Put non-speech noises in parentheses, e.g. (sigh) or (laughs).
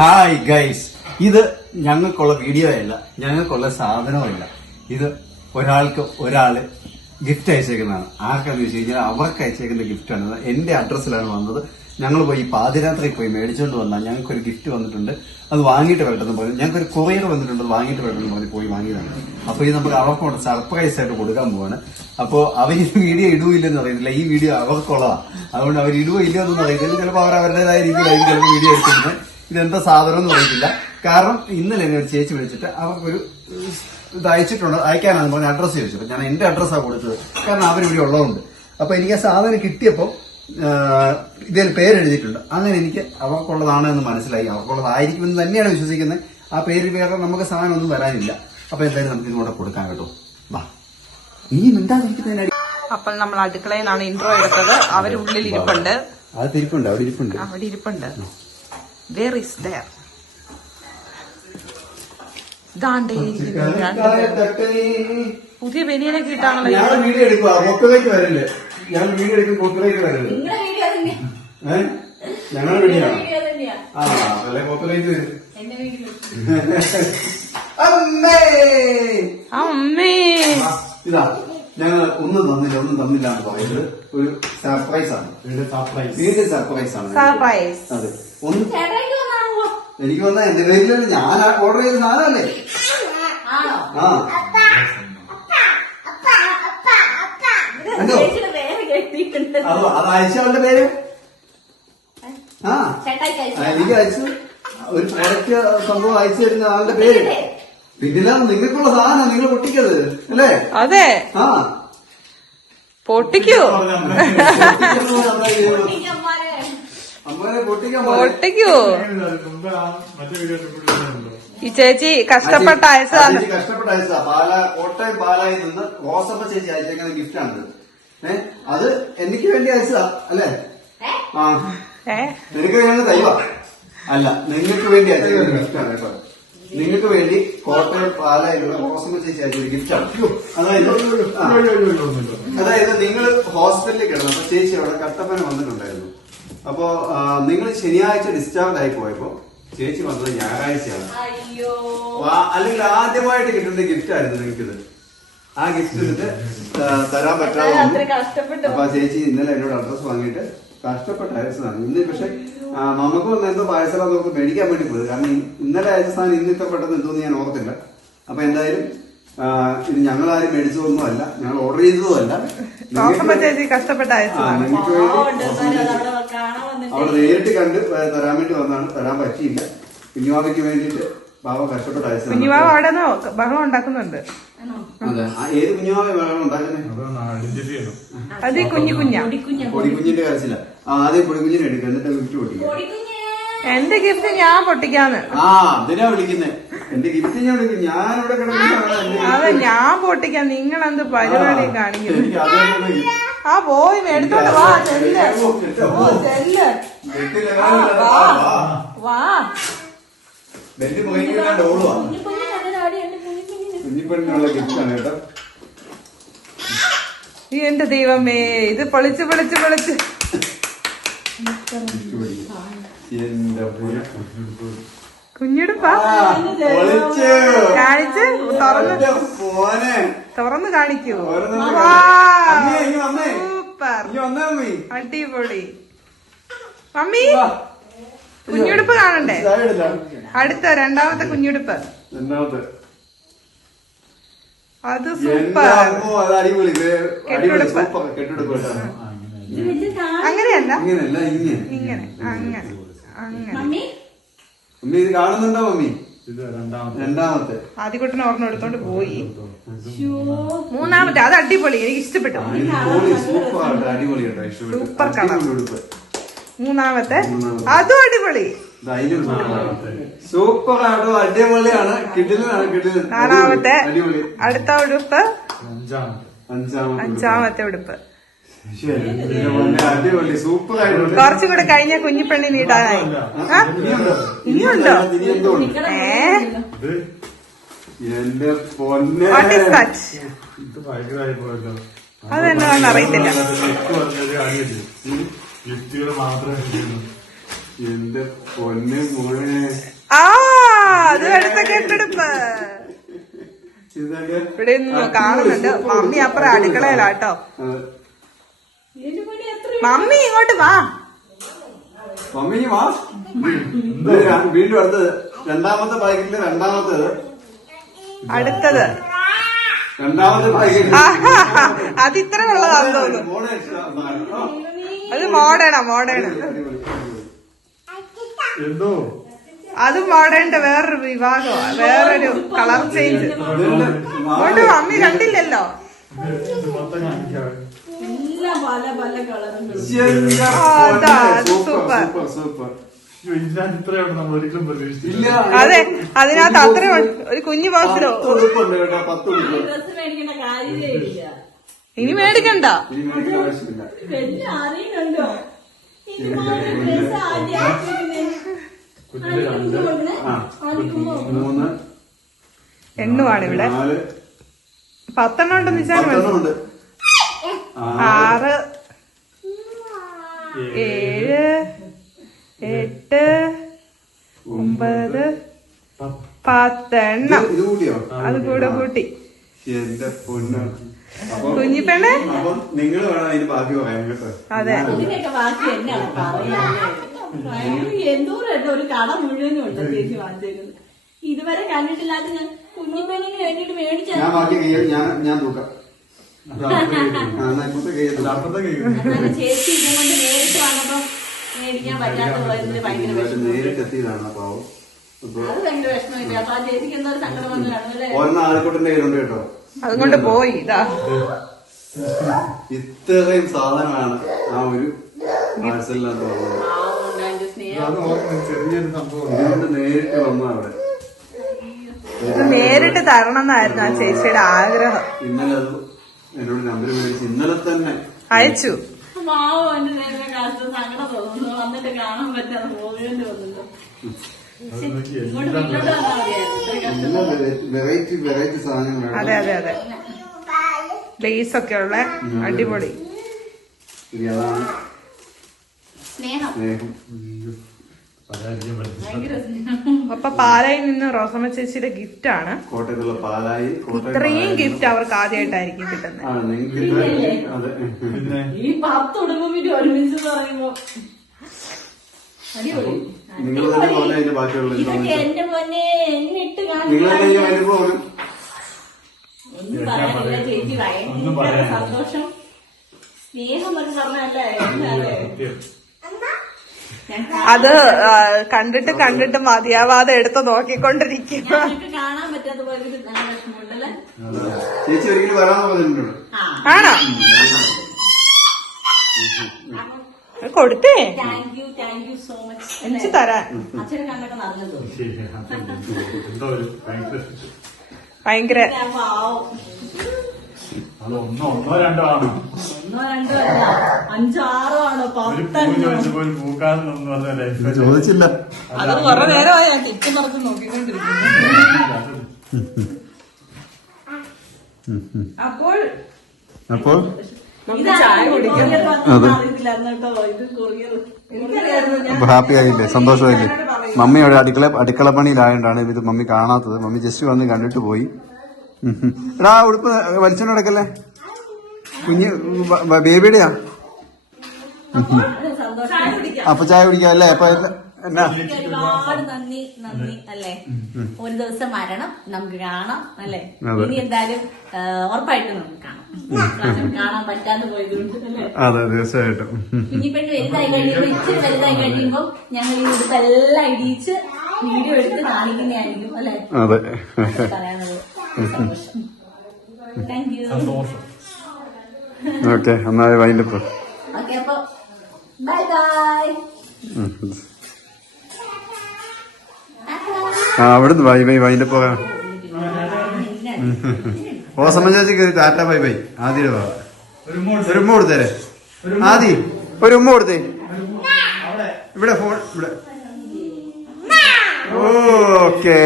Hi guys ഇത് ഞങ്ങൾക്കുള്ള video അല്ല ഞങ്ങൾക്കുള്ള സാധനമല്ല ഇത് ഒരാൾക്ക് ഒരാൾ ഗിഫ്റ്റ് അയച്ചേക്കുന്നതാണ്. ആർക്കാന്ന് വെച്ച് കഴിഞ്ഞാൽ അവർക്ക് അയച്ചേക്കുന്ന ഗിഫ്റ്റാണ് എന്റെ അഡ്രസ്സിലാണ് വന്നത്. ഞങ്ങൾ പോയി പാതിരാത്രി പോയി മേടിച്ചുകൊണ്ട് വന്നാൽ ഞങ്ങൾക്കൊരു ഗിഫ്റ്റ് വന്നിട്ടുണ്ട്. അത് വാങ്ങിയിട്ട് വരട്ടെന്ന് പറഞ്ഞു. ഞങ്ങൾക്കൊരു കൊറിയർ വന്നിട്ടുണ്ട് വാങ്ങിയിട്ട് വരട്ടെന്ന് പറഞ്ഞ് പോയി വാങ്ങിയതാണ്. അപ്പൊ ഇത് നമുക്ക് അവർക്ക് സർപ്രൈസ് ആയിട്ട് കൊടുക്കാൻ പോവാണ്. അപ്പോ അവർ ഈ വീഡിയോ ഇടുവില്ലെന്ന് അറിയത്തില്ല ഈ വീഡിയോ അവർക്കുള്ളതാണ് അതുകൊണ്ട് അവർ എന്നൊന്നും അറിയത്തില്ല. ചിലപ്പോൾ അവർ അവരുടേതായ രീതിയിലായിരിക്കും ചിലപ്പോൾ വീഡിയോ എടുക്കുന്നത്. ഇതെന്താ സാധനം എന്ന് പറഞ്ഞിട്ടില്ല കാരണം ഇന്നലെ എന്നെ ഒരു ചേച്ചി വിളിച്ചിട്ട് അവർക്കൊരു ഇത് അയച്ചിട്ടുണ്ട്. അയക്കാനാണ് പറഞ്ഞ അഡ്രസ്സ് ചോദിച്ചത് ഞാൻ എന്റെ അഡ്രസ്സാണ് കൊടുത്തത്. കാരണം അവരിവിടെ ഉള്ളതുകൊണ്ട്. അപ്പൊ എനിക്ക് ആ സാധനം കിട്ടിയപ്പോൾ ഇതിൽ പേരെഴുതിയിട്ടുണ്ട് അങ്ങനെ എനിക്ക് അവർക്കുള്ളതാണ് എന്ന് മനസ്സിലായി. അവർക്കുള്ളതായിരിക്കും എന്ന് തന്നെയാണ് വിശ്വസിക്കുന്നത്. ആ പേര് വേറെ നമുക്ക് സാധനം ഒന്നും വരാനില്ല. അപ്പൊ എന്തായാലും നമുക്ക് ഇതുകൂടെ കൊടുക്കാം കേട്ടോ. വാ. ഇനി മിണ്ടാതിരിക്കുന്നതിനടി അപ്പോൾ നമ്മൾ അടുക്കളയിൽ നിന്നാണ് ഇൻട്രോ എടുത്തത്. ഉള്ളിൽ ഇരിപ്പുണ്ട്. അത് തിരിപ്പുണ്ട് അവിടെ ഇരിപ്പുണ്ട്. അവിടെ ഇരിപ്പുണ്ട്. വേർ ഇസ് രണ്ട് പേര്. പുതിയ ബനിയനെ കിട്ടാണല്ലോ ഞാൻ വീഡിയോ എടുക്കുക മൊക്കലേക്ക് വരല്ലേ? ഞാൻ വീഡിയോ എടുക്കും മൊക്കലേക്ക് വരല്ലേ? ഞങ്ങളുടെ വീഡിയോ ആ അല്ലെ മൊക്കലേക്ക് വരും. അമ്മേ! അമ്മേ! ഇതാ ഞങ്ങൾ ഒന്നും തന്നില്ല ഒന്നും തന്നില്ല എന്ന് പറയുന്നത് ഒരു സർപ്രൈസ് ആണ്. വീണ്ടും സർപ്രൈസ് ആണ്. സർപ്രൈസ് അതെ. ഒന്ന്. എനിക്ക് വന്ന എന്റെ പേരിലല്ല ഞാൻ ഓർഡർ ചെയ്ത സാധനമല്ലേ? ആ. എന്തോ? അതോ അത് അയച്ച അവന്റെ പേര്? ആ. എനിക്ക് അയച്ചു. ഒരു പ്രോഡക്റ്റ് സംഭവം അയച്ചു തരുന്ന ആളുടെ പേര്. പിന്നിലാണ് നിങ്ങൾക്കുള്ള സാധനം നിങ്ങൾ പൊട്ടിക്കത് അല്ലേ? അതെ. ആ. പൊട്ടിക്കൂ. പൊട്ടിക്കൂ? ഈ ചേച്ചി കഷ്ടപ്പെട്ട അയച്ചതാണ് കഷ്ടപ്പെട്ട കഷ്ടപ്പെട്ട് ബാല പാല കോട്ടയം ബാലായി നിന്ന് റോസമ്മ ചേച്ചി അയച്ചേക്കുന്ന ഗിഫ്റ്റ് ആണ് ഏ അത് എനിക്ക് വേണ്ടി അയച്ചതാ അല്ലേ? ആ. നിനക്ക് വേണ്ടി തൈവ അല്ല നിങ്ങൾക്ക് വേണ്ടി അയച്ചേക്കുന്ന ആണ് കേട്ടോ. നിങ്ങൾക്ക് വേണ്ടി കോട്ടയം പാലായിലുള്ള റോസമ്മ ചേച്ചി അയച്ചൊരു ഗിഫ്റ്റ് ആണ്. അതായത് അതായത് നിങ്ങൾ ഹോസ്പിറ്റലിൽ കിടന്നു. അപ്പൊ ചേച്ചി അവിടെ കട്ടപ്പന വന്നിട്ടുണ്ടായിരുന്നു. അപ്പോ നിങ്ങൾ ശനിയാഴ്ച ഡിസ്ചാർജ് ആയി പോയപ്പോ ചേച്ചി വന്നത് ഞായറാഴ്ചയാണ്. അല്ലെങ്കിൽ ആദ്യമായിട്ട് കിട്ടുന്ന ഗിഫ്റ്റ് ആയിരുന്നു നിങ്ങൾക്കിത്. ആ ഗിഫ്റ്റ് എന്നിട്ട് തരാൻ പറ്റാതെ വന്നു. അപ്പൊ ചേച്ചി ഇന്നലെ എന്നോട് അഡ്രസ് വാങ്ങിയിട്ട് കഷ്ടപ്പെട്ട അയച്ചതാണ് ഇന്ന് പക്ഷെ നമുക്ക് വന്ന് എന്തോ പായസം നമുക്ക് മേടിക്കാൻ വേണ്ടി പോയത്. കാരണം ഇന്നലെ അയച്ച സാധനം ഇന്ന് ഇത്ര പെട്ടെന്ന് എന്തോന്ന് ഞാൻ ഓർത്തില്ല. അപ്പൊ എന്തായാലും ആ, ഞങ്ങൾ ആരും മേടിച്ചതൊന്നും അല്ല ഞങ്ങൾ ഓർഡർ ചെയ്തതുമല്ല. (laughs) ചേച്ചി കഷ്ടപ്പെട്ട് അവിടെ നേരിട്ട് കണ്ട് തരാൻ വേണ്ടി വന്നാണ് തരാൻ പറ്റിയില്ല. കുഞ്ഞുവാവയ്ക്ക് വേണ്ടിട്ട് ബാബ കഷ്ടപ്പെട്ട അയച്ചതാണ്. കുഞ്ഞുമാവ് അവിടെ നിന്ന് ബഹളം ഉണ്ടാക്കുന്നുണ്ട്. അതെ. ആ, ഏത് കുഞ്ഞുവാവ വേണം ഉണ്ടാക്കുന്നത്? അത് ഈ കുഞ്ഞു കുഞ്ഞ. പൊടിക്കുഞ്ഞിന്റെ കരച്ചില്ല ആ ആദ്യം പൊടിക്കുഞ്ഞിനെ എടുക്കുക എന്നിട്ട് വിറ്റ് പൊട്ടിക്കുക എന്റെ ഗിഫ്റ്റ് ഞാൻ പൊട്ടിക്കാന്ന്. ആ അതിനാ വിളിക്കുന്നേ. എന്റെ ഗിഫ്റ്റ് ഞാൻ വിളിക്കും ഞാൻ ഇവിടെ അതെ ഞാൻ പൊട്ടിക്കാം. നിങ്ങൾ എന്ത് പരിപാടി കാണിക്കുന്നു. ആ പോയി എടുത്തോണ്ട് വാ ചെല്ല്. ഓ ചെല്ല്. ആ, വാ. വാ. കുഞ്ഞിപ്പെണ്ണിനുള്ള കേട്ടോ. ഈ എന്റെ ദൈവമേ ഇത് പൊളിച്ച് പൊളിച്ച് പൊളിച്ച്. എന്റെ. കുഞ്ഞിടുപ്പാ. കാണിച്ച് തുറന്ന്. കാണിക്കൂ. അമ്മേ, സൂപ്പർ. അടിപൊളി. മമ്മി. കുഞ്ഞുടുപ്പ് കാണണ്ടേ. അടുത്ത രണ്ടാമത്തെ കുഞ്ഞുടുപ്പ്. രണ്ടാമത്തെ. അത് സൂപ്പർ. കെട്ടുടുപ്പ്. അങ്ങനെയല്ല? ഇങ്ങനെ അങ്ങനെ. അങ്ങനെ. മമ്മി? ഇത് കാണുന്നുണ്ടോ മമ്മി? രണ്ടാമത്തെ. ആദ്യക്കുട്ടനെ ഓർമ്മ എടുത്തോണ്ട് പോയി. മൂന്നാമത്തെ അത് അടിപൊളി. എനിക്ക് ഇഷ്ടപ്പെട്ടു. Super colour. മൂന്നാമത്തെ മൂന്നാമത്തെ. അതും അടിപൊളി. സൂപ്പർ ആട്ടോ അടിപൊളിയാണ്. കിടിലാണ് കിടിലൻ നാലാമത്തെ അടിപൊളി. അടുത്ത ഉടുപ്പ്. അഞ്ചാമത്തെ. അഞ്ചാമത്തെ ഉടുപ്പ്. അടിപൊളി സൂപ്പർ ആയിട്ടുണ്ട് കുറച്ചും കൂടെ കഴിഞ്ഞ കുഞ്ഞിപ്പെണ്ണിന് ഇടാനായി? ഇനിയുണ്ടോ? ഏ എന്റെ പൊന്നെ. ദാറ്റ് അതെന്താണെന്ന് അറിയത്തില്ല. എന്റെ പൊന്നെ ആ അത് അടുത്ത കെട്ടെടുപ്പ് ഇവിടെ നിന്ന് കാണുന്നുണ്ട്. മമ്മി അപ്പുറം അടുക്കളയിലാട്ടോ മമ്മി ഇങ്ങോട്ട് വാ. മമ്മി വാ. വീണ്ടും അടുത്തത് രണ്ടാമത്തെ പാക്കറ്റിൽ രണ്ടാമത്തേത്. അടുത്തത്. രണ്ടാമത്തെ പാക്കറ്റ്. അത് ഇത്ര ഉള്ളതാന്ന് തോന്നുന്നു. അത് മോഡേണാ മോഡേൺ. എന്തോ? അത് മോഡേണിന്റെ വേറൊരു വിഭാഗം വേറൊരു കളർ ചേഞ്ച്? അതുകൊണ്ട് മമ്മി കണ്ടില്ലല്ലോ. എല്ലാം പല പല ആ, സൂപ്പർ സൂപ്പർ. അതെ അതിനകത്ത് അത്ര ഒരു കുഞ്ഞു ബോക്സിലോ ഡ്രസ് മേടിക്കേണ്ട കാര്യമേ ഇല്ല. ഇനി മേടിക്കണ്ട. അറിയുന്നുണ്ടോ? ഡ്രസ് ആദ്യം ആ മൂന്ന് എണ്ണുവാണ് ഇവിടെ. നാല്. പത്തെണ്ണം ഉണ്ടെന്ന് വെച്ചാൽ പത്തെണ്ണം അത് കൂടെ കൂട്ടി. എന്റെ പൊന്ന്. അപ്പൊ കുഞ്ഞിപ്പെണ്ണെ? അപ്പം നിങ്ങൾ വേണം അതിന് ബാക്കി പറയാൻ കേട്ടോ. അതെ. ഇതിനൊക്കെ ബാക്കി എന്നാണ് പറയാനുള്ളത് എന്തോരം ഒരു കട മുഴുവനും ഉണ്ട് ചേച്ചി വാങ്ങിച്ചേക്കുന്നത്. ഇതുവരെ കണ്ടിട്ടില്ലാത്ത ഞാൻ കുഞ്ഞിപ്പേനിന് വേണ്ടിട്ട് മേടിച്ചു ഞാൻ ബാക്കി കൈ ഞാൻ ഞാൻ നോക്കാം ചേച്ചി ഇതും കൊണ്ട് നേരിട്ട് വന്നപ്പോ മേടിക്കാൻ ഭയങ്കര നേരിട്ട് എത്തിയതാണ് പാവം. ഒരെണ്ണം ആൾക്കൂട്ടിന്റെ കയ്യിലുണ്ട് കേട്ടോ. അതുകൊണ്ട് പോയി. ഇതാ. ഇത്രയും സാധനമാണ് ആ ഒരു ചെറിയൊരു സംഭവം. നേരിട്ട് വന്നു അവിടെ. ഇത് നേരിട്ട് തരണം എന്നായിരുന്നു ആ ചേച്ചിയുടെ ആഗ്രഹം. ഇന്നലെ അത് എന്നോട് നമ്പർ മേടിച്ച് ഇന്നലെ തന്നെ അയച്ചു. സങ്കടം തോന്നുന്നു. വന്നിട്ട് കാണാൻ പറ്റാതെ പോകേണ്ടി വന്നല്ലോ. അത് വെറൈറ്റി വെറൈറ്റി അതെ സാധനങ്ങളാണ്. അതെ അതെ ലേസ് ഒക്കെ ഉള്ള അടിപൊളി. അപ്പൊ പാലായി നിന്ന് റോസമ്മ ചേച്ചിയുടെ ഗിഫ്റ്റ് ആണ്. കോട്ടയത്തുള്ള പാലായി ഇത്രയും ഗിഫ്റ്റ് അവർക്ക് ആദ്യമായിട്ടായിരിക്കും കിട്ടുന്നത്. ഈ പത്ത് ഉടുപ്പിട്ട് ഒരുമിച്ച് പറയുമ്പോ അടിപൊളി. നിങ്ങൾ തന്നെ പോലെ അതിന്റെ ബാക്കിയുള്ള ഇതൊക്കെ എന്റെ പൊന്നെ എന്നെ ഇട്ട് നിങ്ങൾ തന്നെ ഈ കാണിക്കാൻ വരുമ്പോ ഒന്നും പറയാനില്ല ചേച്ചി ഭയങ്കര സന്തോഷം. സ്നേഹം എന്ന് പറഞ്ഞല്ലേ എന്താല്ലേ അത് കണ്ടിട്ട് കണ്ടിട്ട് മതിയാവാതെ എടുത്ത് നോക്കിക്കൊണ്ടിരിക്കും ഞങ്ങൾക്ക് കാണാൻ പറ്റാത്ത പോലെ ഒരു നല്ല വിഷമമുണ്ടല്ലേ? ചേച്ചി ഒരിക്കലും വരാന്ന് പറഞ്ഞിട്ടുണ്ട് ആണോ? കൊടുത്തേ. Thank you thank you so much എനിക്ക് തരാൻ. അച്ഛനെ കണ്ടൊക്കെ ഭയങ്കര ഒന്നോ രണ്ടോ ആണോ. ഒന്നോ രണ്ടോ അല്ല. ആണോ? ചോദിച്ചില്ല. അത് കുറെ നേരമായി ഞാൻ കിറ്റി നിറച്ച് നോക്കിക്കൊണ്ടിരിക്കുന്നു. അപ്പോൾ? അപ്പോൾ അപ്പൊ ഹാപ്പി ആയില്ലേ? സന്തോഷമായില്ലേ? മമ്മി അവിടെ അടുക്കള അടുക്കള പണിയിലായതുകൊണ്ടാണ് ഇത് മമ്മി കാണാത്തത്. മമ്മി ജസ്റ്റ് വന്ന് കണ്ടിട്ട് പോയി. ഉം ഉം. എടാ ഉടുപ്പ് വലിച്ചോണ്ട് കിടക്കല്ലേ കുഞ്ഞ് ബേബിയുടെയാ? സന്തോഷം. അപ്പൊ ചായ കുടിക്കാം അല്ലേ? അപ്പൊ ഒരുപാട് നന്ദി നന്ദി അല്ലേ? ഒരു ദിവസം വരണം നമുക്ക് കാണാം അല്ലേ? ഇനി എന്തായാലും ഉറപ്പായിട്ടും നമുക്ക് കാണാം. കാണാൻ പറ്റാതെ പോയതുകൊണ്ട് അല്ലേ? അതെ തീർച്ചയായിട്ടും. കുഞ്ഞിപ്പെട്ട് വലുതായി കഴിയുമ്പോൾ ഇച്ചിരി വലുതായി കഴിയുമ്പോൾ ഞങ്ങൾ ഈ ഇതെല്ലാം ഇടിയിച്ച് വീഡിയോ എടുത്ത് കാണിക്കുന്നതായിരിക്കും അല്ലെ? അതെ. പറയാനുള്ളത്. താങ്ക് യു ഓക്കെ എന്നാ വൈകിട്ട് ഓക്കെ അപ്പൊ ബൈ ബൈ ആ അവിടുന്ന് ബൈ ബൈ വൈന്റെ പോകാം ഓ സംബന്ധിച്ച് കയറി ടാറ്റ ബൈ ബൈ ആദ്യ മോഡ് ഒരു ഉമ്മ കൊടുത്തേരെ ആദി ഒരു ഉമ്മ കൊടുത്തേ. ഇവിടെ ഫോൺ ഇവിടെ. ഓക്കേ.